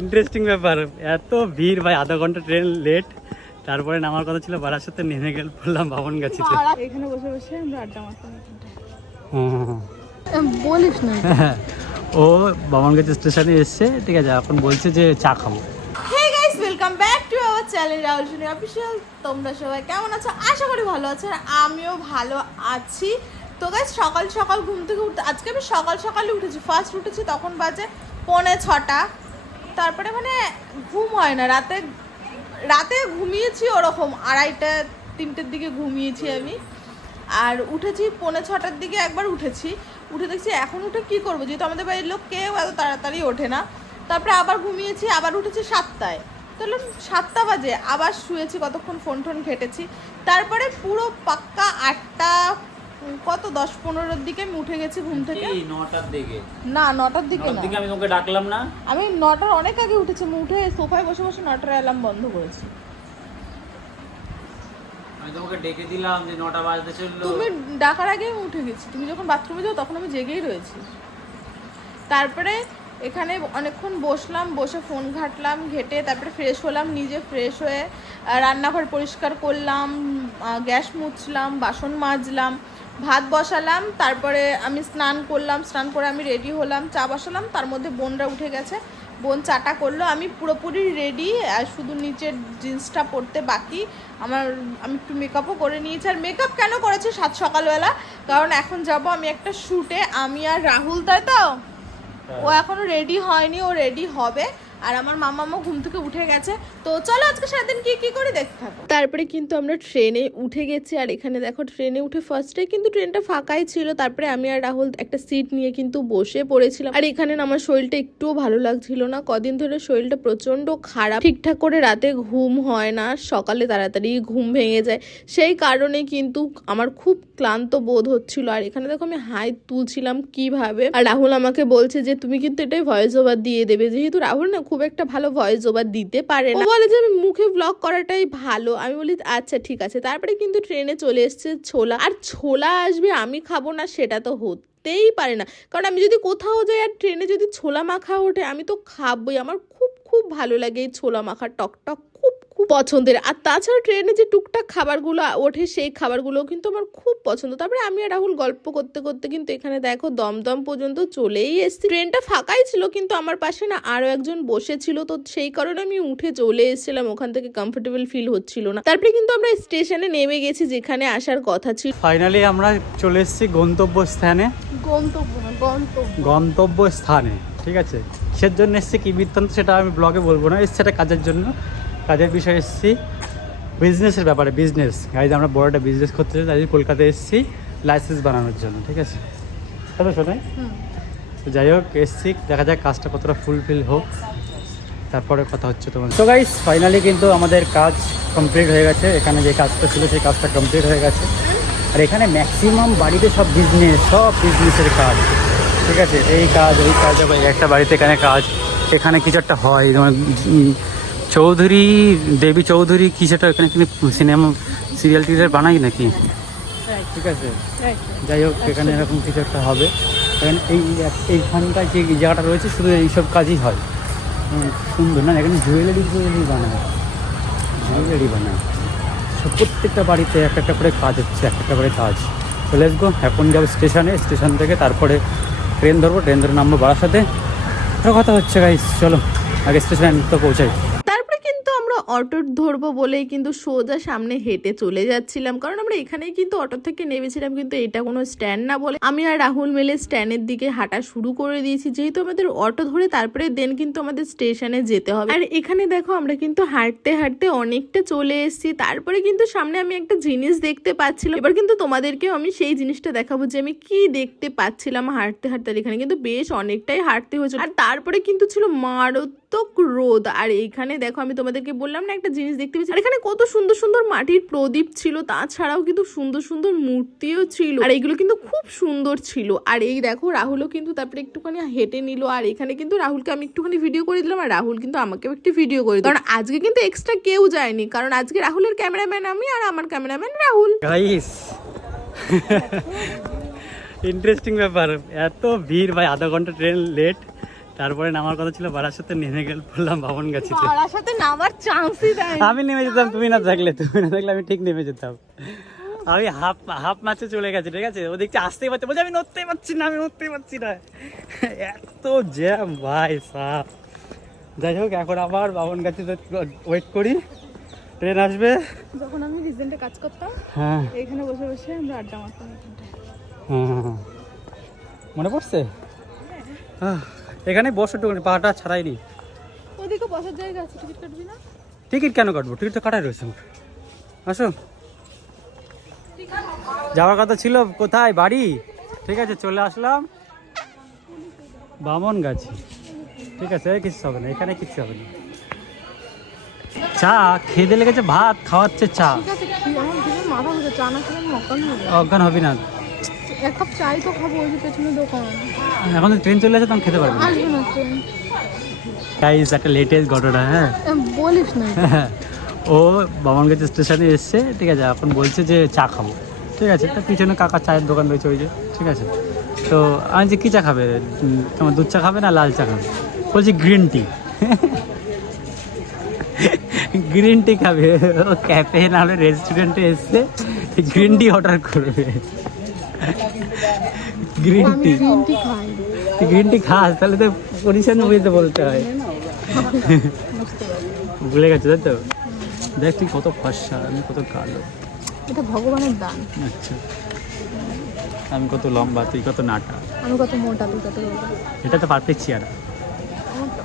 Interesting ব্যাপার। এত ভিড় ভাই আধা ঘণ্টা ট্রেন লেট তারপরে নামার কথা ছিল বারার সাথে নেমে গেল পড়লাম বামন গাছিতে। এখানে বসে বসে আমরা আড্ডা মারতাম হ্যাঁ, বলিস না। ও বামনগাছি স্টেশনে এসছে ঠিক আছে এখন বলছে যে চা খাব। Welcome back to our channel Rahul শুনি অফিসিয়াল তোমরা সবাই কেমন আছো? আশা করি ভালো আছো আর আমিও ভালো আছি। তো গাইস সকাল সকাল ঘুম থেকে উঠতে আজকে আমি সকাল সকালে উঠেছি। ফার্স্ট উঠেছি তখন বাজে পৌনে ছটা। তারপরে মানে ঘুম হয় না। রাতে রাতে ঘুমিয়েছি ওরকম। আড়াইটা, তিনটের দিকে ঘুমিয়েছি আমি। আর উঠেছি পৌনে ছটার দিকে একবার উঠেছি। উঠে দেখছি এখন উঠে কি করব? যেহেতু আমাদের বাড়ির লোক কেউ এত তাড়াতাড়ি ওঠে না। তারপরে আবার ঘুমিয়েছি, আবার উঠেছি সাতটায়। তাহলে সাতটা বাজে। আবার শুয়েছি, কতক্ষণ ফোন টোন ঘেটেছি। তারপরে পুরো পাক্কা আটটা কত? দশ পনেরোর দিকে আমি উঠে গেছি ঘুম থেকে। নটার দিকে। না নটার দিকে না। দিকে আমি তোমাকে ডাকলাম না। আমি নটার অনেক আগে উঠেছি। আমি উঠে সোফায় বসে বসে নটার অ্যালার্ম বন্ধ করেছি। আমি তোমাকে ডেকে দিলাম যে নটা বাজতে চলল। তুমি ডাকার আগে আমি উঠে গেছি। তুমি যখন বাথরুমে যাও তখন আমি জেগেই রয়েছি। তারপরে এখানে অনেকক্ষণ বসলাম বসে ফোন ঘাটলাম ঘেটে তারপরে ফ্রেশ হলাম নিজে ফ্রেশ হয়ে রান্নাঘর পরিষ্কার করলাম গ্যাস মুছলাম বাসন মাজলাম। ভাত বসালাম তারপরে আমি স্নান করলাম স্নান করে আমি রেডি হলাম চা বসালাম তার মধ্যে বোনরা উঠে গেছে। বোন চাটা করল আমি পুরোপুরি রেডি আর শুধু নিচের জিন্সটা পরতে বাকি। আমার আমি একটু মেকআপও করে নিয়েছি। আর মেকআপ কেন করেছি সাত সকালবেলা? কারণ এখন যাব আমি একটা শ্যুটে আমি আর রাহুল তাই তো? ও এখনও রেডি হয়নি ও রেডি হবে। আর আমার মামামা ঘুম থেকে উঠে গেছে। তো চলো আজকে সারাদিন কি কি করে দেখতে থাকো। তারপরে কিন্তু আমরা ট্রেনে উঠে গেছি, আর এখানে দেখো ট্রেনে উঠে ফার্স্টে কিন্তু ট্রেনটা ফাঁকাই ছিল। তারপরে আমি আর রাহুল একটা সিট নিয়ে কিন্তু বসে পড়েছিলাম। আর এখানে আমার শরীরটা একটুও ভালো লাগছিল না। কদিন ধরে শরীরটা প্রচণ্ড খারাপ। ঠিকঠাক করে রাতে ঘুম হয় না, সকালে তাড়াতাড়ি ঘুম ভেঙে যায়। সেই কারণে কিন্তু আমার খুব ক্লান্ত বোধ হচ্ছিল। আর এখানে দেখো আমি হাই তুলছিলাম কীভাবে। আর রাহুল আমাকে বলছে যে, তুমি কিন্তু এটাই ভয়েস ওভার দিয়ে দেবে। যেহেতু রাহুল না একটা ভালো ভয়েস ওভার দিতে পারে না। বলে যে, আমি মুখে ব্লগ করাটাই ভালো। আমি বলি আচ্ছা ঠিক আছে। তারপরে কিন্তু ট্রেনে চলে এসছে ছোলা। আর ছোলা আসবে, আমি খাব না, সেটা তো হতেই পারে না। কারণ আমি যদি কোথাও যাই আর ট্রেনে যদি ছোলা মাখা ওঠে, আমি তো খাবই। আমার খুব খুব ভালো লাগে এই ছোলা মাখা টক টক খুব পছন্দের। আর তাছাড়া ট্রেনে যে টুকটাক খাবারগুলো ওঠে সেই খাবারগুলো কিন্তু আমার খুব পছন্দ। তারপরে আমি আর রাহুল গল্প করতে করতে কিন্তু এখানে দেখো দমদম পর্যন্ত চলেই এসেছি। ট্রেনটা ফাঁকাই ছিল কিন্তু আমার পাশে না আরও একজন বসেছিল। তো সেই কারণে আমি উঠে চলে এসেছিলাম। ওখান থেকে কমফোর্টেবল ফিল হচ্ছিল না। তারপরে কিন্তু আমরা স্টেশনে নেমে গেছি যেখানে আসার কথা ছিল। ফাইনালি আমরা চলে এসেছি গন্তব্য স্থানে গন্তব্য। স্থানে ঠিক আছে? কিসের জন্য এসেছি কি বৃত্তান্ত সেটা আমি ব্লগে বলব না এসছে একটা কাজের জন্য। কাজের বিষয়ে এসেছি। বিজনেসের ব্যাপারে বিজনেস গাইজ আমরা বড় একটা বিজনেস করতে চাই তাই কলকাতায় এসেছি লাইসেন্স বানানোর জন্য ঠিক আছে? তবে শোনাই তো যাই হোক এসছি দেখা যাক কাজটা কতটা ফুলফিল হোক। তারপরে কথা হচ্ছে তোমার। তো গাইস ফাইনালি কিন্তু আমাদের কাজ কমপ্লিট হয়ে গেছে। এখানে যে কাজটা ছিল সেই কাজটা কমপ্লিট হয়ে গেছে। আর এখানে ম্যাক্সিমাম বাড়িতে সব বিজনেস সব বিজনেসের কাজ ঠিক আছে? এই কাজ ওই কাজ একটা বাড়িতে এখানে কাজ। এখানে কিছু একটা হয় যেমন চৌধুরী, দেবী চৌধুরী কি সেটা এখানে কিন্তু সিনেমা, সিরিয়াল টিরিয়াল বানাই নাকি? ঠিক আছে। যাই হোক, এখানে এরকম কিছু একটা হবে। এখানে এই এইখানটায় যে জায়গাটা রয়েছে, শুধু এইসব কাজই হয়। সুন্দর। না, এখানে জুয়েলারি জুয়েলারি বানায়। জুয়েলারি বানায়। প্রত্যেকটা বাড়িতে একটা একটা করে কাজ হচ্ছে একটা একটা করে কাজ। লেটস গো এখন যাব স্টেশনে। স্টেশন থেকে তারপরে ট্রেন ধরবো। ট্রেন ধরে নামবো বারাসাতে। আরও কথা হচ্ছে গাইস চলো, আগে স্টেশনে তো পৌঁছাই। অটো ধরবো বলেই কিন্তু সোজা সামনে হেঁটে চলে যাচ্ছিলাম। কারণ আমরা এখানেই কিন্তু অটো থেকে নেমেছিলাম, কিন্তু এটা কোনো স্ট্যান্ড না বলে আমি আর রাহুল মিলে স্ট্যান্ডের দিকে হাঁটা শুরু করে দিয়েছি। যেহেতু আমাদের অটো ধরে তারপরে দেন কিন্তু আমাদের স্টেশনে যেতে হবে। আর এখানে দেখো আমরা কিন্তু হাঁটতে হাঁটতে অনেকটা চলে এসেছি। তারপরে কিন্তু সামনে আমি একটা জিনিস দেখতে পাচ্ছিলাম। এবার কিন্তু তোমাদেরকেও আমি সেই জিনিসটা দেখাবো যে আমি কি দেখতে পাচ্ছিলাম হাঁটতে হাঁটতে। এখানে কিন্তু বেশ অনেকটাই হাঁটতে হয়েছিল। আর তারপরে কিন্তু ছিল মারাত্মক রোদ। আর এইখানে দেখো, আমি তোমাদেরকে বললাম না একটা জিনিস দেখতে পেয়েছি। আর এখানে কত সুন্দর সুন্দর মাটির প্রদীপ ছিল, তাছাড়াও কিন্তু সুন্দর সুন্দর মূর্তিও ছিল। আর এগুলো কিন্তু খুব সুন্দর ছিল। আর এই দেখো, রাহুলও কিন্তু তারপরে একটুখানি হেঁটে নিল। আর এখানে কিন্তু রাহুলকে আমি একটুখানি ভিডিও করে দিলাম, আর রাহুল কিন্তু আমাকেও একটি ভিডিও করে কারণ আজকে কিন্তু এক্সট্রা কেউ যায়নি। কারণ আজকে রাহুলের ক্যামেরাম্যান আমি, আর আমার ক্যামেরাম্যান রাহুল। ইন্টারেস্টিং ব্যাপার। এত ভিড়, ভাই, আধা ঘণ্টা ট্রেন লেট তারপরে নামার কথা ছিল বারার সাথে নেমে গেল বললাম বামন গাছি নামার চান্সই দেয় আমি নেমে যেতাম তুমি না থাকলে তুমি না থাকলে আমি ঠিক নেমে যেতাম। আমি হাফ হাফ ম্যাচে চলে গেছে ঠিক আছে? ও দেখছি আসতেই পারছে বলছে আমি নড়তেই পারছি না আমি নড়তেই পারছি না। এত জ্যাম ভাই সাপ যাই হোক এখন আবার বামন গাছে ওয়েট করি। ট্রেন আসবে। যখন আমি রিজেন্টে কাজ করতাম হ্যাঁ। এইখানে বসে বসে আমরা আড্ডা মারতাম। হ্যাঁ, হ্যাঁ, হ্যাঁ। মনে পড়ছে? আহ, এখানে বসে টুকুনি পাটা ছাড়াইনি ওদিকে বসার জায়গা আছে টিকিট কাটবি না? টিকিট কেন কাটবো? টিকিট তো কাটাই রয়েছে আমার। আসো। যাওয়ার কথা ছিল কোথায়? বাড়ি? ঠিক আছে চলে আসলাম। বামন গাছি। ঠিক আছে কিছু হবে না এখানে কিছু হবে না। চা খেতে লেগেছে ভাত খাওয়াচ্ছে চা। অজ্ঞান হবি না। এক কাপ চাই তো খাব ওই যে পেছনে দোকান। এখন তো ট্রেন চলে আসে তখন খেতে পারবি আসবে না ট্রেন গাইজ একটা লেটেস্ট ঘটনা হ্যাঁ? বলিস না। ও বামনগাছ স্টেশনে এসছে ঠিক আছে এখন বলছে যে চা খাব ঠিক আছে তো পিছনে কাকা চায়ের দোকান রয়েছে ওই যে ঠিক আছে। তো আমি যে কী চা খাবে? তোমার দুধ চা খাবে না লাল চা খাবে? বলছি গ্রিন টি গ্রিন টি খাবে। ও ক্যাফে না হলে রেস্টুরেন্টে এসছে গ্রিন টি অর্ডার করবে। গ্রিন টি গ্রিন টি খাই। গ্রিন টি খাস তাহলে তো পরিশান বুঝতে বলতে হয়। ভুলে গেছে তাই তো? দেখ তুই কত ফর্সা আমি কত কালো। এটা ভগবানের দান। আচ্ছা। আমি কত লম্বা তুই কত নাটা। আমি কত মোটা তুই কত এটা তো পারফেক্ট চেয়ার আমার তো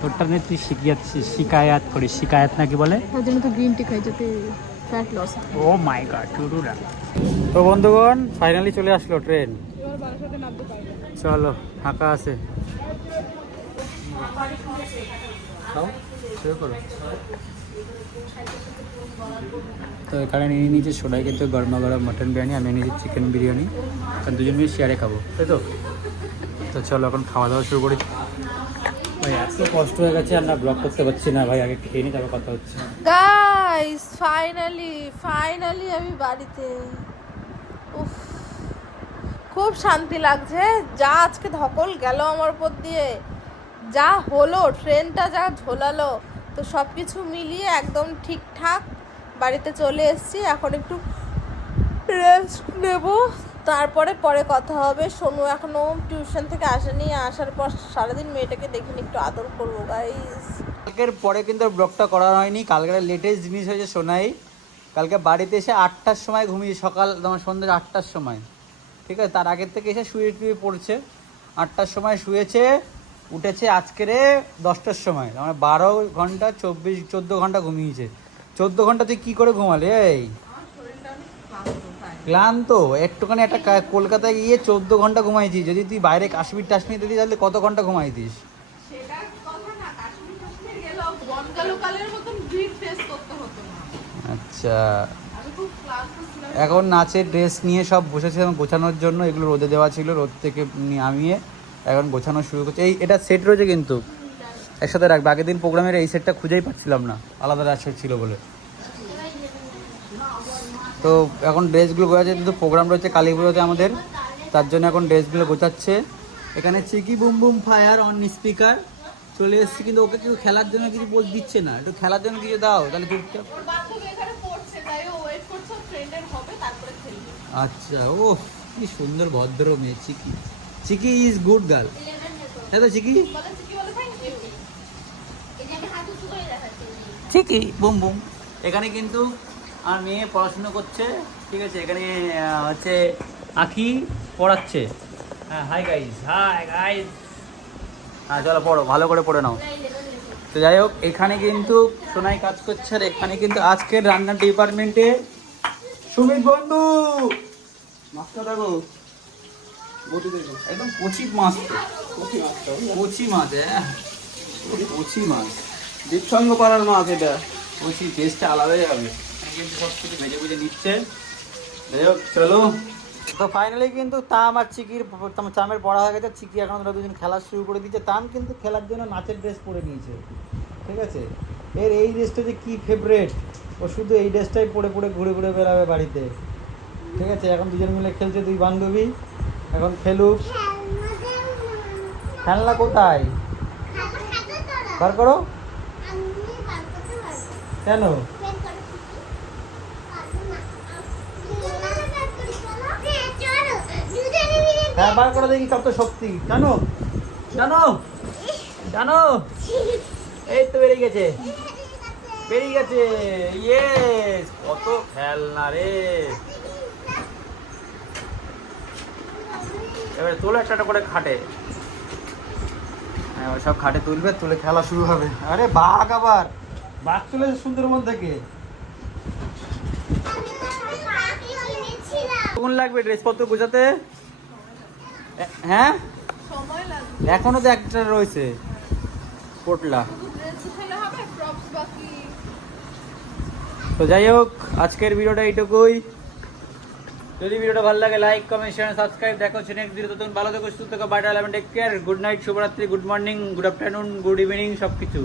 তোরটা নিয়ে তুই শিখিয়াত শিকায়াত করিস শিকায়াত নাকি বলে? তার জন্য তো গ্রিন টি খাই যাতে fat loss oh my god টুরুরা তো বন্ধুগণ ফাইনালি চলে আসলো ট্রেন চলো, ফাঁকা আছে। তো এখানে নিয়ে নিয়েছি সোডাই কিন্তু গরমা গরম মটন বিরিয়ানি, আমি নিয়েছি চিকেন বিরিয়ানি। কারণ দুজন মিলে শেয়ারে খাব, তাই তো? তো চলো, এখন খাওয়া দাওয়া শুরু করি। এত কষ্ট হয়ে গেছে, আমরা করতে পারছি না। ভাই, আগে খেয়ে নিই তারপর কথা ফাইনালি ফাইনালি আমি বাড়িতে। উফ, খুব শান্তি লাগছে। যা আজকে ধকল গেল আমার উপর দিয়ে। যা হলো, ট্রেনটা যা ঝোলালো, তো সব কিছু মিলিয়ে একদম ঠিকঠাক বাড়িতে চলে এসেছি। এখন একটু রেস্ট নেব। তারপরে পরে কথা হবে। সোনু এখনও টিউশন থেকে আসেনি। আসার পর সারাদিন মেয়েটাকে দেখিনি একটু আদর করব গাইস কালকের পরে কিন্তু ব্লগটা করা হয়নি। কালকের লেটেস্ট জিনিস হয়েছে সোনাই। কালকে বাড়িতে এসে আটটার সময় ঘুমিয়ে, সকাল তোমার সন্ধ্যে আটটার সময়। ঠিক আছে? তার আগের থেকে এসে শুয়ে টুয়ে পড়ছে। আটটার সময় শুয়েছে, উঠেছে আজকেরে দশটার সময়। মানে বারো ঘণ্টা, চব্বিশ, চোদ্দ ঘণ্টা ঘুমিয়েছে। চোদ্দ ঘণ্টা তুই কী করে ঘুমালি, এই? ক্লান্ত। একটুখানি একটা কলকাতায় গিয়ে চোদ্দ ঘণ্টা ঘুমাইছি যদি তুই বাইরে কাশ্মীর টাশ্মীর দিতি তাহলে কত ঘণ্টা ঘুমাইতিস সেটা কথা না কাশ্মীর কাশ্মীর গেলেও বনগালুকালের মতন ভিড় ফেস করতে হতো না আচ্ছা। এখন নাচের ড্রেস নিয়ে সব বসেছিলাম গোছানোর জন্য, এগুলো রোদে দেওয়া ছিল, রোদ থেকে নামিয়ে এখন গোছানো শুরু করছে। এই, এটা সেট রয়েছে কিন্তু। একসাথে রাখবে। আগের দিন প্রোগ্রামের এই সেটটা খুঁজেই পাচ্ছিলাম না। আলাদা রাখা ছিল বলে। তো এখন ড্রেসগুলো গোছাচ্ছে কিন্তু প্রোগ্রাম রয়েছে কালী পুজোতে আমাদের, তার জন্য এখন ড্রেসগুলো গোছাচ্ছে। এখানে চিকি boom boom fire on speaker চলে এসেছি, কিন্তু ওকে কিছু খেলার জন্য কিছু বল দিচ্ছে না। একটু খেলার জন্য কিছু দাও, তাহলে চুপচাপ। আচ্ছা ও কি সুন্দর ভদ্র মেয়ে Chiki. Chiki is good girl হ্যাঁ তো চিকি? চিকি বুম বুম। এখানে কিন্তু আমার মেয়ে পড়াশুনো করছে ঠিক আছে? এখানে হচ্ছে আঁকি পড়াচ্ছে। হ্যাঁ হাই গাইজ হাই গাইজ হ্যাঁ চলো পড়ো ভালো করে পড়ে নাও। তো যাই হোক এখানে কিন্তু সোনাই কাজ করছে আর এখানে কিন্তু আজকের রান্নার ডিপার্টমেন্টে সুমিত বন্ধু। মাছটা দেখো। একদম কচি মাছ তো। কচি মাছ হ্যাঁ। কচি মাছ। দীপসঙ্গ পাড়ার মাছ এটা। কচি টেস্টটা আলাদাই হবে। কিন্তু সব কিছু ভেজে ভেজে নিচ্ছে। যাই হোক চলো। তো ফাইনালি কিন্তু তাম আর চিকির তামের পড়া হয়ে গেছে। চিকি এখন ওরা দুজন খেলা শুরু করে দিচ্ছে তাম কিন্তু খেলার জন্য নাচের ড্রেস পরে নিয়েছে। ঠিক আছে? এর এই ড্রেসটা যে কী ফেভারেট ও শুধু এই ড্রেসটাই পরে পরে ঘুরে ঘুরে বেড়াবে বাড়িতে। ঠিক আছে, এখন দুজন মিলে খেলছে দুই বান্ধবী, এখন খেলুক। খেলনা কোথায়? বার করো। কেন? হ্যাঁ বার করে দেখি কত শক্তি। জানো? জানো? জানো? এই তো বেরিয়ে গেছে। বেরিয়ে গেছে। ইয়েস কত খেলনা রে। এবারে তোলো একটা একটা করে খাটে। হ্যাঁ সব খাটে তুলবে তুলে খেলা শুরু হবে। আরে বাঘ আবার। বাঘ চলেছে সুন্দরবন থেকে। কখন লাগবে ড্রেসপত্র গোছাতে? এ- হ্যাঁ? এখনও তো একটা রয়েছে। পোটলা শুধু ড্রেস গুছালে হবে প্রপস বাকি তো যাই হোক, আজকের ভিডিওটা এইটুকুই। যদি ভিডিওটা ভালো লাগে লাইক কমেন্ট শেয়ার সাবস্ক্রাইব দেখো হচ্ছে নেক্সট ভিডিও তখন ভালো থেকো, সুস্থ থেকো বাইটা টেক কেয়ার গুড নাইট শুভরাত্রি good morning good afternoon good evening সব কিছু